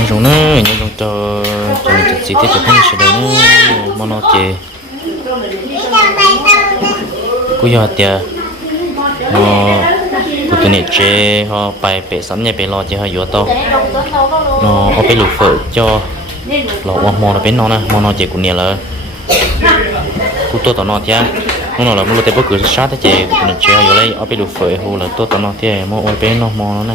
nhân rồi nó nhân rồi cho cho mình chỉ tiết cho mình sẽ đấy nó mà nó chỉ cú giờ tiệt nó cú tụi này chế họ bài bể sắm nhà bể lo chỉ họ vừa to. Nó ở bể lục phở cho lọ hoa mò, nó bể nó nè. Mò, nó chỉ cú này là cú tôi tao nó tiệt nó nói là mua lô tế bất cứ sát thế chế cú này chế vừa lấy. Ở bể lục phở hồ là tôi tao nó tiệt mò ở bể nó mò nó nè.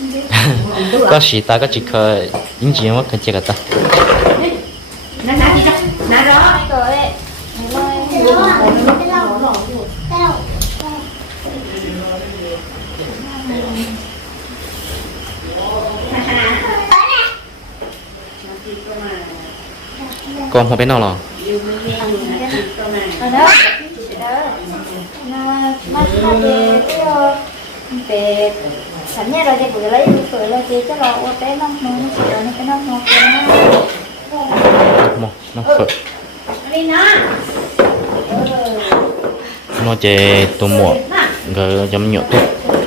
ở đây nó tay thì cái bằng đuôi này cũng không tốt nè ừ sao là nó đang à có chỉ có có gì là có tí nè đuôi là tiền đuôi có gì ta có chỉ có những gì mà cần chỉ cả ta nè nè chị cho nè đó Hai cười còn không biết nào rồi ở đó đó nó nó nó về cái về sẵn nhà rồi thì vừa lấy vừa lấy thì cho lo cái nó nó nó sửa nó. Cái nó nó một nó phở đi nè nó chỉ tụ mùa rồi giống nhựa tôi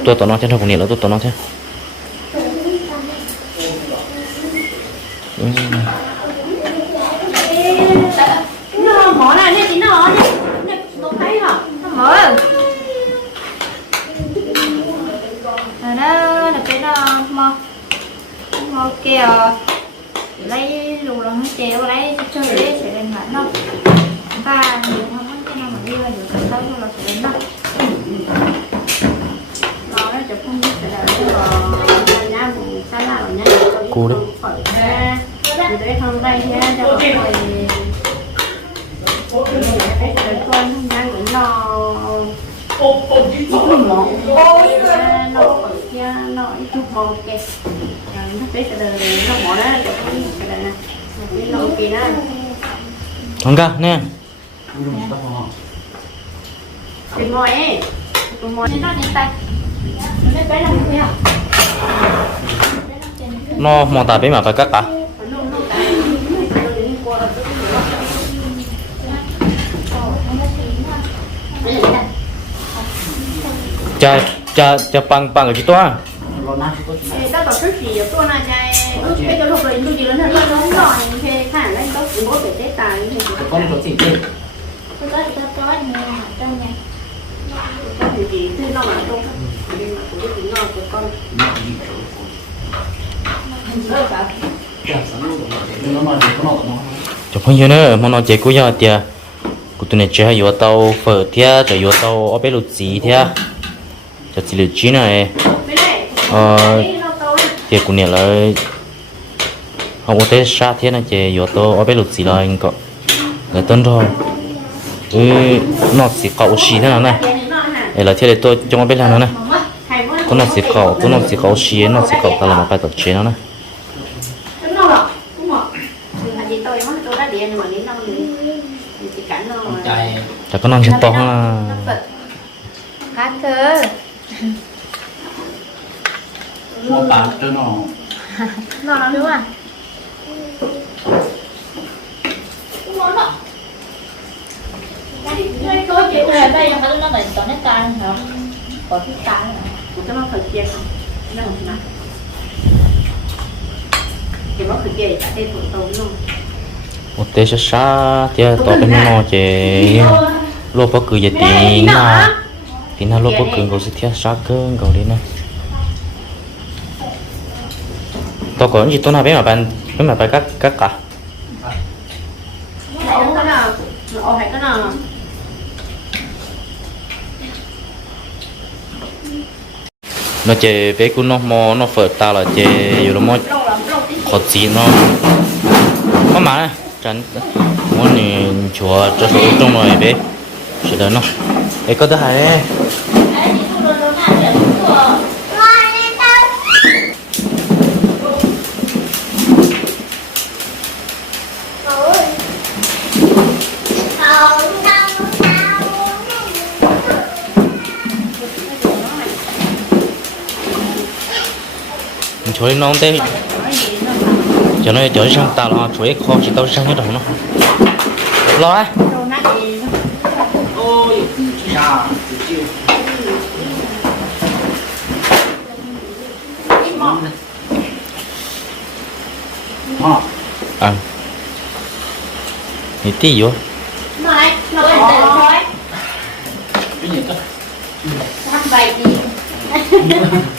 tôi tao nó thế thôi cũng nhiều là tôi tao nó thế Ừ. nó mỏ này nè chị nó nè nè nó thấy hả nó mở rồi đó là cái nó mò mò kia lấy lù là nó treo lấy chơi lấy sẽ lên mặt nó và nhiều không có cái nào mà đi vào được cái đó là sẽ lên nó nó nó chụp không biết là cái bò nha bụng sao nào nha Cô đấy. thì đấy không đây nha cho mọi người cái cái con không đang cũng lo nó nó kia nó chút bò kìa nó biết là nó bỏ đó cho cái này cái lỗ kia đó. Không ca nè. Tìm ngồi ấy. Tìm ngồi. Nó tay. Nó bé làm gì à nó mò ta biết mà phải cắt ta cha cha cha băng băng ở chỗ toa Thì ta bảo trước gì tôi là nhà ước bây giờ lúc rồi tôi chỉ lớn hơn nó nó rồi. Thì khả lên có cũng có thể tết tài thì con có gì chứ tôi có tôi có hạt trong nhà. Thì chỉ thư nó mà tôi nhưng mà cũng chỉ nó của con. Nó mà có nọ nó chụp phong nhiêu nữa mà nó chế cú giờ tiệt cú tụi này chế hay tàu phở tiệt rồi vô tàu ở bên lụt gì tiệt cho chỉ lụt chín này. Ờ chị cũng nhận là không có thể sát thiết này chị, vô tôi ở bên lục gì là anh có người tân thôi. Ừ nó chỉ cậu xì thế nào này? Cái này là thiết để tôi trong bên làm nó này. Hay tôi nó chỉ cậu tôi nó chỉ cậu xì nó chỉ cậu ta là một bài tập chế nó này. Cái nó gì tôi tôi đã mà nó thì chỉ cảnh nó chả có non chân to là หัวปากเจ้าหนอหนอนรู้อะไม่ก็เจ็บเลยได้ยังไม่รู้นั่งไหนตอนนี้การเหรอขอที่การเหผมจะมาขอเจียงนั่งนะเดี๋ยวว่าขอเจียจะได้ผลตรงนู่นโอเตชะชาเจ้าต่อเป็นโมเจโลภก็คือจะตีนาตีน่าโลภก็คือเขาสิเทียชาเกินเขาดีนะ to có gì tôi nào biết mà bạn biết mà bạn cắt cắt cả. Nó chế bé cũng nó mò nó phở ta là chế อยู่ nó mò. Khó gì nó. Có mà này chẳng muốn nhìn chùa cho số trong rồi bé. Sẽ đỡ nó. Ấy có thứ hai đấy nói gì nó cho nó cho sang ta lo chỗ ấy khó chỉ tao sang nhất đâu nó. Lo á. À. Thì tí vô. Nói nó còn thôi cái gì đó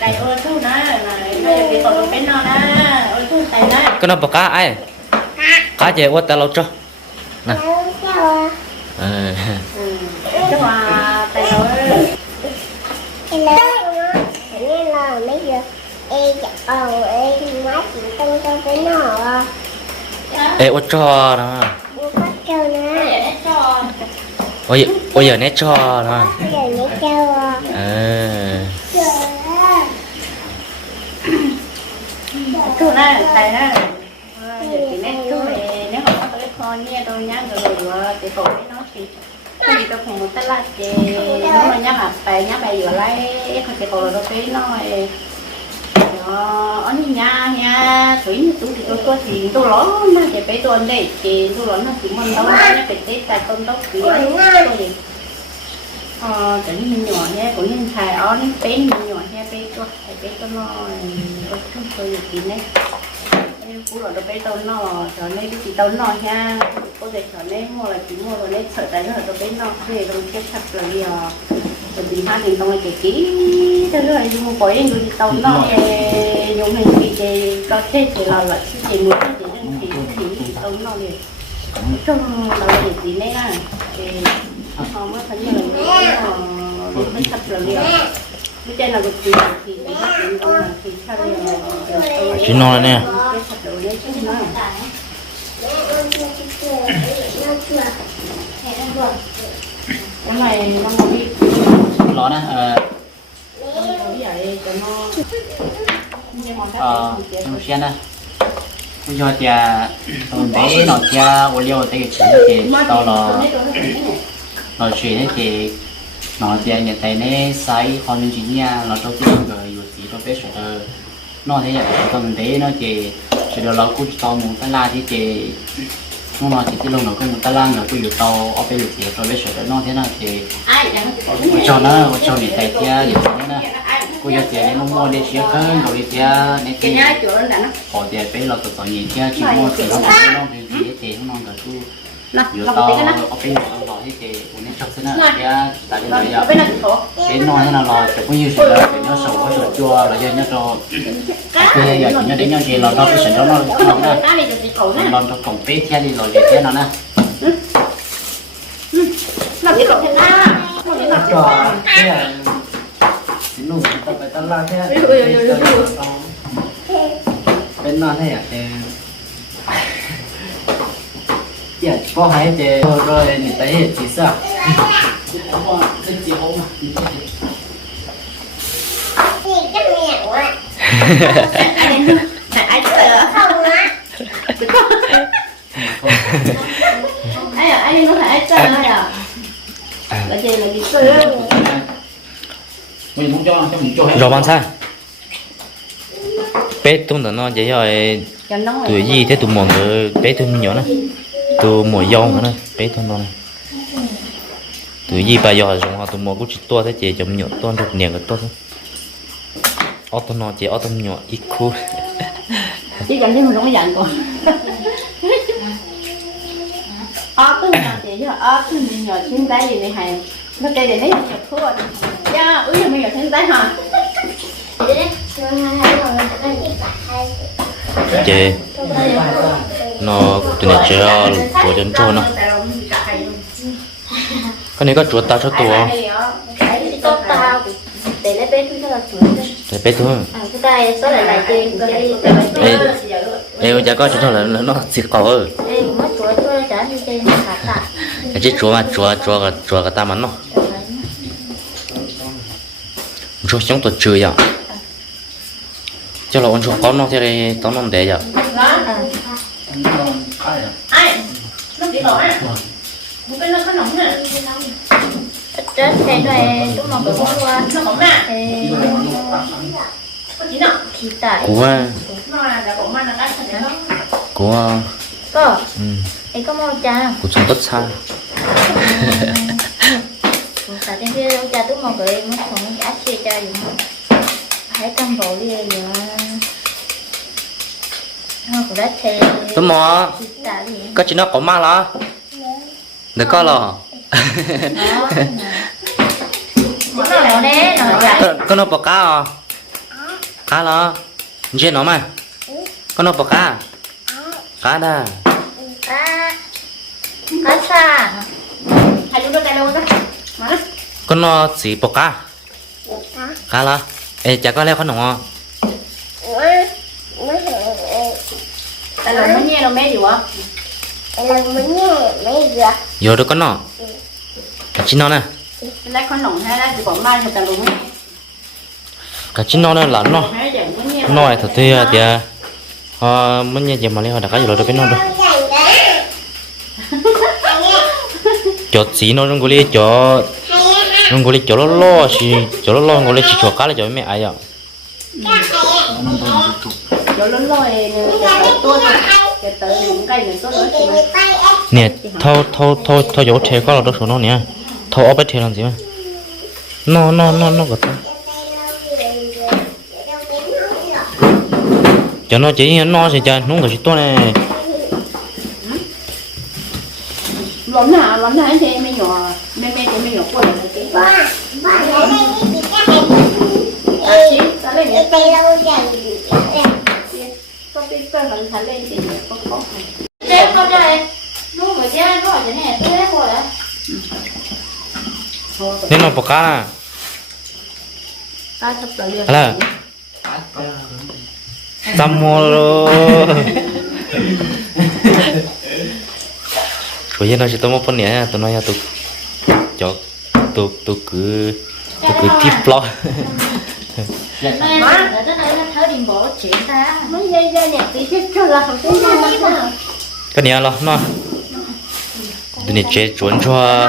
đây ôi thu nó là cái cổ bên nó nè. Ôi thu tay nó cái nó bọc cá ai? Cá gì quá ta lâu cho. Nè. Sao ờ. Ừ. Chứ mà tay giờ ê ờ chị tân cho đó ôi ôi giờ nét cho đó bây giờ nhớ cho ờ thu nó tay nó thì nên thu về nếu mà có cái con nha tôi nhá rồi rồi thì cổ với nó thì thì tôi không muốn tất là chị nó mà nhá mà bài nhá bài vừa lấy không chỉ cổ rồi cái nó đó anh nhà nhà thủy như tôi thì tôi có thì tôi ló mà chỉ phải tôi đây thì tôi ló nó chỉ muốn đâu nó phải tết tại con đâu thì tôi ờ tự nhiên nhỏ nha cũng như thầy ó nó bé nhỏ nha bé tôi thầy bé tôi nó tôi không tôi được gì đấy em rồi nó bé tôi nó cho nên cái chị tôi nó nha. Có thể cho nên mua là chỉ mua rồi nên sợ tại nó tôi bé nó thì tôi chết thật là bây giờ rồi thì hai tiền tôi chỉ kỹ thế rồi dùng bồi lên rồi tàu nó dùng hình thì thì có thể thì là là chỉ muốn thì thì thì tàu nó liền trong đầu thì tí này à mới thấy là nó mới sắp rồi liền cái trên là được gì thì thì là sao là chỉ nói nè. cái rồi nó này nó không biết Nó nè, ờ, cho nó mà ờ, cái trong xe nè. Bây giờ thì tôi bé nó cha ô liu thì chỉ thì tao là nói chuyện ấy thì nó thì nhận thấy nè sai con nên chính nha. Nó trong cái người yếu tí trong bếp rồi nó thế vậy còn mình thấy nó thì sẽ được lâu cũng to muốn ta la thì thì nó nói thì cái lông nó cũng muốn ta la nó cũng yếu to ở bếp yếu tí trong bếp rồi nó thế nào thì cho nó cho mình thấy kia yếu thế nào. Cô giờ tiền nên mua để chia cân rồi thì nên tiền họ tiền phải là tụi tụi nhìn kia chỉ mua thì nó không có nó thì thì nó không có Nah, lọc tí cái nè. Dạ, có cái nhỏ nó lòi cái gì, cũng nên chọc thế nào. Cái tại vì bây giờ cái nồi nó lòi chọc cái gì thì nó sầu quá rồi chua là do nhất rồi. Cái giờ chúng nó đến nhau gì là nó cái sợi đó nó lỏng ra. Nó nó cổng pít theo đi rồi về thế nào nè. Lọc cái lọc thế nào. Lọc cái lọc thế nào. Nó phải tao cái thế. À? Bên nó thế à? n thì dạ có hay thì rồi người ta hết chỉ sao thì chắc miệng quá ai đến tại ai sợ không á ai à ai đến nó phải ai sợ hay à là gì là gì sợ mình muốn cho cho mình cho hết rồi. bạn sao bé tung đó nó vậy rồi cho nó tụi gì thế tụi mọi người? Bé tụi nhỏ nè tụi mọi dâu nữa bé nó nè tụi gì bà giờ dùng họ tụi mọi cũng chỉ to thế chị chồng nhỏ to được nhiều cái to thôi ở tụi nó chỉ ở tụi nhỏ ít khu chỉ cần thêm một cái dạng còn ở tôi là chị chứ tôi mình nhỏ trên tay gì này hay nó cây này lấy chụp thuốc rồi ya ui giờ mình nhỏ trên tay hả chị nó tụi này chơi của chân trâu nó cái này có chuột ta cho tụi có để bé thôi à cái cái có chỗ là nó xịt cỏ ơ Ê, cái chúa mà chúa chúa cái chúa cái ta mà nó. Chúa sống tôi chơi à cho là ông chúa có nó thế này tao nó để à ai bị lỗi à một cái nó có nóng nè Trên cái này chúng mà cũng qua. nó bỏng nè Ê, có chỉ nào? Thì tại. của nó là đã bỏng mà là cái thật đó của Có, ừ. Ê có mua trà. của chúng tất xa Tại trên kia cha tôi mà gửi mất không giá chia cho gì mà. Hãy cầm bộ đi rồi. Nó cũng đã thề. tôi mò Thì tại gì? có chuyện nó có ma là được có lo. Đó. Nó nó nè, nó dạ. có có nó bọc cá à? Cá lo. Chơi nó mà. Có nó bọc cá cá đó À, cá xa. hai đứa nó tay đâu đó mà nó có nó chỉ bọc cá. Cá. Lo. Ê chả có leo con nó tay đâu nó nghe đâu mẹ gì quá vô được con nó cả chín nó nè cái lá con nồng hay lá chỉ bỏng mai cho tay đâu cả chín nó nè lẫn nó hay giờ nó nghe nói thật thì thì họ muốn nghe gì mà lấy họ đã cái gì rồi bên nó đâu cho chỉ nó trong cái cho trong cái cho nó lo chỉ cho nó lo cái chỉ cho cá là cho mẹ ai à chỗ lớn rồi tôi cái tới những cây này tôi nói thì nè thâu thâu thâu thâu chỗ thế có là đó số nó nè thâu ở bên thế làm gì mà nó nó nó nó cái cho nó chỉ nó chỉ cho nó cái chỉ to này lắm hả lắm hả thì mấy nhỏ mấy mấy thì mấy nhỏ cái à chị ta lên nhé có cái cơ lần thả lên thì có có Thế con đây. Nó người cha nó ở trên này, thế rồi đấy. nên nó bọc cá à ta sắp tới liền là tâm mô rồi. Bây giờ nó chỉ tao một phần nhé tụi nó ya tụi cho tụi tụi cứ tụi cứ tiếp lo Này, này nó điện bộ chuyện ta. mới dây dây nhẹ tí chứ chưa là không thấy ra mà cái này lo nó tụi này chế chuẩn cho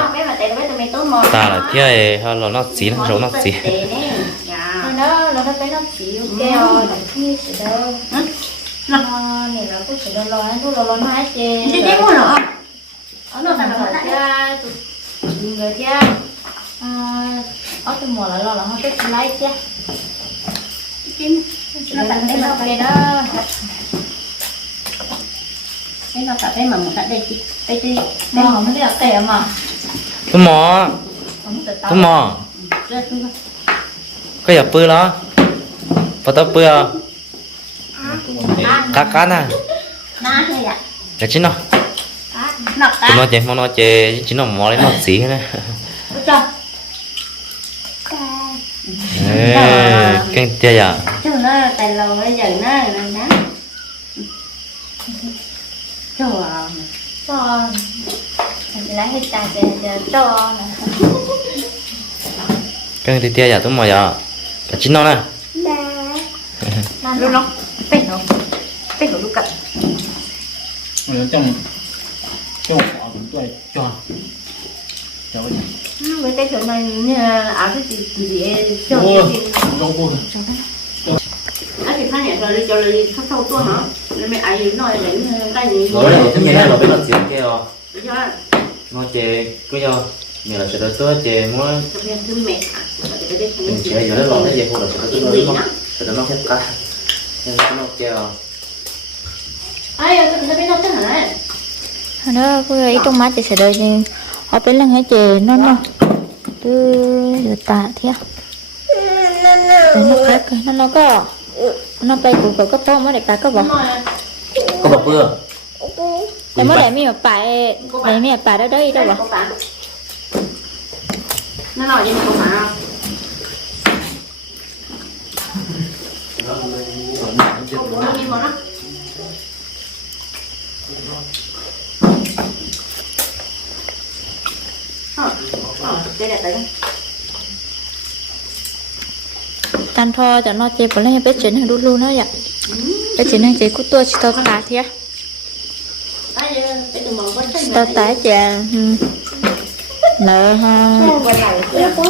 ta là thế hay là nó xí nó rồi nó Rồi đó, nó thấy nó chịu kêu, là khi sẽ đâu. Nó này là có sẽ đâu lo, nó lo lo nó hết chê. đi đi mua nữa Ở nó thành cha, tụi người cha. À, ở tụi mùa là lo là không? Biết lấy chứ. Nó tặng cái nó kia đó. cái nó tập cái mà một cái đây chị. Đây đi Mà không biết là kẻ mà. tụi mò. Tụi mò. Đây có giờ bơi lo bắt đầu bơi à? Cá cá nè cái chín nó nó chế mà nó chế chín nó mò lấy nó xí cái này cho ê cái tia à chứ nó tay lâu bây giờ nó là ná trời cho mình lấy hết tài cho nè. cái tia tia à tụi mò à cái chín nó nè luôn nó bé nó bé nó lúc cận trong trong họ cũng tôi cho. Cho cái gì với cái chỗ này là áo cái gì gì cho cái. Gì đâu có á thì phát hiện rồi đi cho đi sắp sâu tua hả? Nên mẹ ai nói đến cái gì rồi. cái này là biết là cái à Được chưa? nó chế cái do mẹ là sẽ đỡ tớ chế mua. Thực hiện thương mẹ. Mình chế giờ nó lọt cái gì không là sẽ đỡ tớ nó sẽ đỡ nó hết cá nên nó chế à ai ơi tôi biết nó thế hả? Đó cái ý trong mắt thì sẽ đợi thì họ bên lần hết chè nó nó từ giờ tạ thế để nó khác nó nó có nó bay của cậu có to mới để cá có bỏ có bọc bưa để mới để mi mà phải để mi mà phải đó đấy đâu bỏ nó nói gì không phải không nó đi vào nó ờ ờ cái đẹp đấy tan tho cho nó chế bỏ lên bé chuyển hàng đút luôn đó vậy bé chuyển hàng chế của tôi chỉ tao tả thế tao tả chè nợ ha.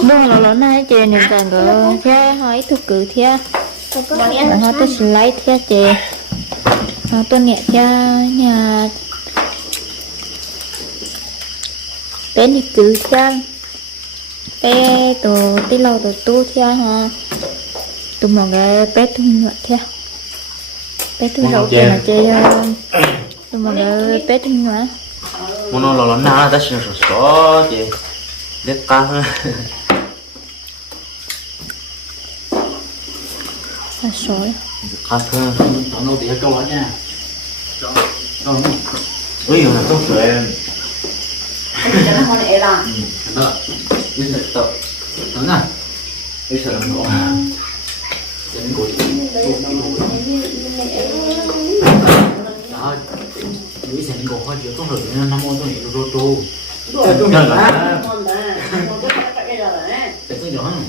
Mua là nó này chè nên cần có thế hỏi thuộc cử thế mà họ tôi xin lấy thế chè. Họ tôi nhẹ thế nhà bé đi cử thế bé tổ tí lâu tổ tu thế ha. Tụi mọi người bé tu nhựa thế bé tu rau chè. là chè tụi mọi người bé tu nhựa muốn nó lo na ta xin số số chị. Để cá. Hơn là sỏi cá hơn Tao nấu tí cho nó nha. Cho cho nó. ui là tốt rồi. Cái gì cho nó ngon lẹ là Đó. Bây giờ tập. Đó nè. Bây giờ nó có. Đến cuối. Đó. Giờ nó có nhiều công việc nên nó mua tôi nhiều đồ đồ. Rồi, cái rồi đấy Để tôi cho hắn.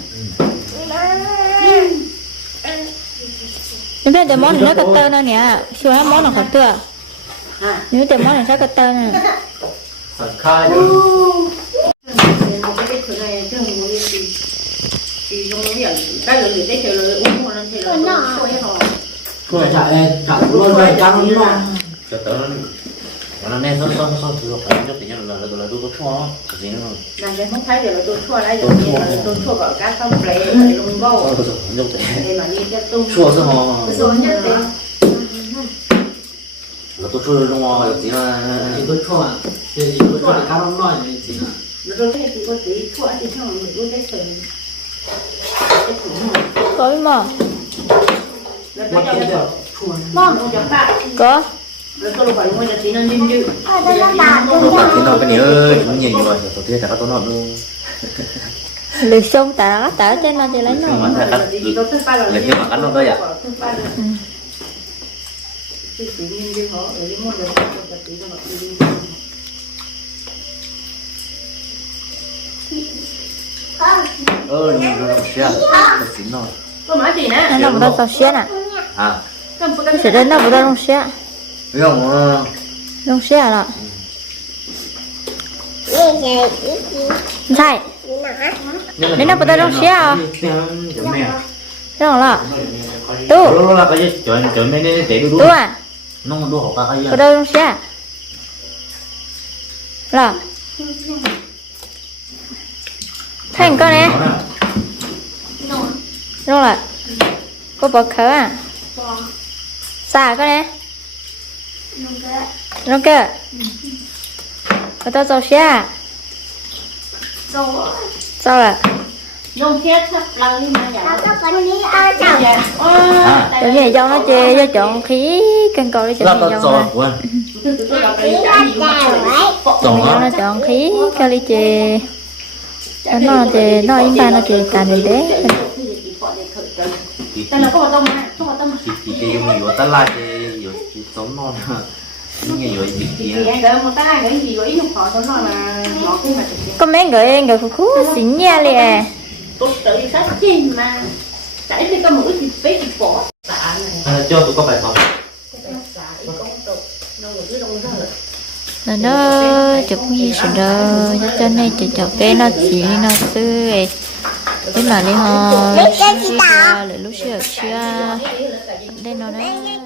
nếu để món này nó cắt tơ nữa nè xưa hết món nào khó tựa à nếu để món này sao cắt tơ nè Thật khai. Một cái cái thứ này chứ không có gì thì trong nó hiểu cái lời cái chiều lời uống một lần thì là tôi hết rồi Cô chạy lên, chạy luôn rồi, trắng luôn. cho tớ nó nó nên nó nó nó thừa phải cho tự nhiên là là là tôi có cho cái gì nữa làm cái không thấy được là tôi chua đấy rồi thì là tôi chua vào cá không rẻ rồi lùng vô ờ tôi không nhớ thế để mà đi cho tôi chua sao họ tôi nhất thì là tôi chua đúng không? Được gì là Thì tôi cho à. Thì tôi cho cá nó nói như thế nào. rồi cái thì có tí chua thì không mình có mà Mà cho không cho. có cho lượt sông tả tả trên nó thì lấy nó. là- là cái mặt ăn nó thôi à? Cái tí ninh dữ hả? Rồi đi mua được cho tí nó mặc đi ờ nhiều rồi xe tôi xin rồi. Có nói gì nè nó đâu có đâu tao xe nè. À. Cái sự đến đâu đâu xe? Biết không ờ, đâu xe là sai. Nhưng mà Đến đâu đâu xe à? đâu là tu. Đó là cái chuyện chuyện này để để tu à? Nó đuôi học cái gì đâu xe là thành con nè đâu là có bọc khớ à xả con nè nó cơ có tao tao xe à sao là dùng thiết thấp lâu nhưng mà giả à Giống như là do nó chê do chọn khí cần cầu đi chọn là gì có dòng cho mà quên do chọn nó nó chọn khí cho đi chê cho nó chê nó in ba nó chê cả nền đế Tên là có một tông mà, có một tông mà. chỉ chỉ cái dùng nhiều ta lại cái dùng chỉ sống non. Thì là có mấy người người phụ khú xỉn nha liền tôi tự sát chi mà. Tại vì có một cái gì phế gì bỏ này cho tụi có phải không tạ ý công tục đâu mà cứ đông ra là nó chụp gì sự đó cho nên chỉ chụp cái nó chỉ nó sư ấy thế mà đi họ lấy lúc xưa chưa đây nó đấy